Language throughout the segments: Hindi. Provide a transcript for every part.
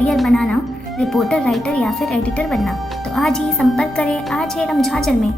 करियर बनाना, रिपोर्टर, राइटर या फिर एडिटर बनना, तो आज ही संपर्क करें। आज है रमझाझर में।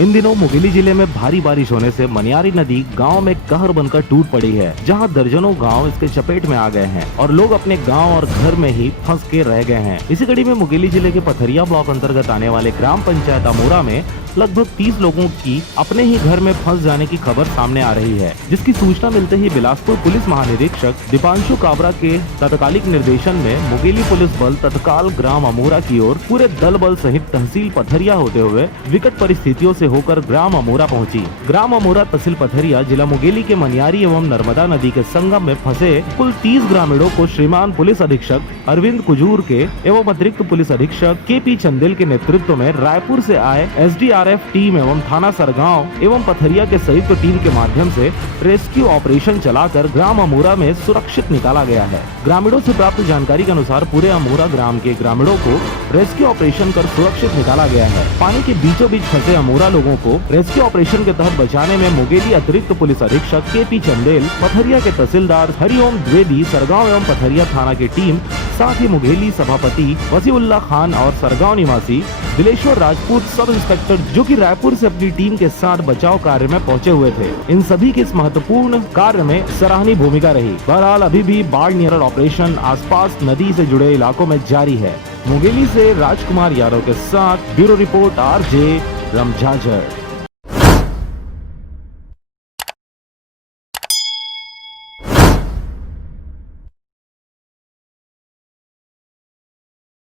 इन दिनों मुंगेली जिले में भारी बारिश होने से मनियारी नदी गांव में कहर बनकर टूट पड़ी है, जहां दर्जनों गांव इसके चपेट में आ गए हैं और लोग अपने गांव और घर में ही फंस के रह गए हैं। इसी कड़ी में मुंगेली जिले के पथरिया ब्लॉक अंतर्गत आने वाले ग्राम पंचायत अमोरा में लगभग 30 लोगों की अपने ही घर में फंस जाने की खबर सामने आ रही है, जिसकी सूचना मिलते ही बिलासपुर पुलिस महानिरीक्षक दीपांशु काबरा के तत्कालिक निर्देशन में मुंगेली पुलिस बल तत्काल ग्राम अमोरा की ओर पूरे दल बल सहित तहसील पथरिया होते हुए विकट परिस्थितियों से होकर ग्राम अमोरा पहुंची। ग्राम अमोरा तहसील पथरिया जिला मुंगेली के मनियारी एवं नर्मदा नदी के संगम में फंसे कुल 30 ग्रामीणों को श्रीमान पुलिस अधीक्षक अरविंद कुजूर के एवं अतिरिक्त पुलिस अधीक्षक के.पी. चंदेल के नेतृत्व में रायपुर से आए एसडीआरएफ टीम एवं थाना सरगांव एवं पथरिया के संयुक्त टीम के माध्यम से रेस्क्यू ऑपरेशन चलाकर ग्राम अमोरा में सुरक्षित निकाला गया है। ग्रामीणों से प्राप्त जानकारी के अनुसार पूरे अमोरा ग्राम के ग्रामीणों को रेस्क्यू ऑपरेशन कर सुरक्षित निकाला गया है। पानी के बीचों बीच फंसे अमोरा लोगों को रेस्क्यू ऑपरेशन के तहत बचाने में मुंगेली अतिरिक्त पुलिस अधीक्षक के.पी. चंदेल, पथरिया के तहसीलदार हरिओम द्विवेदी, सरगांव एवं पथरिया थाना की टीम, साथ ही मुंगेली सभापति वसीउल्लाह खान और सरगांव निवासी दिलेश्वर राजपूत सब इंस्पेक्टर जो कि रायपुर से अपनी टीम के साथ बचाव कार्य में पहुंचे हुए थे। इन सभी की इस महत्वपूर्ण कार्य में सराहनीय भूमिका रही। बहरहाल अभी भी बाढ़ नियंत्रण ऑपरेशन आसपास नदी से जुड़े इलाकों में जारी है। मुंगेली से राजकुमार यादव के साथ ब्यूरो रिपोर्ट RJ रमझाझर।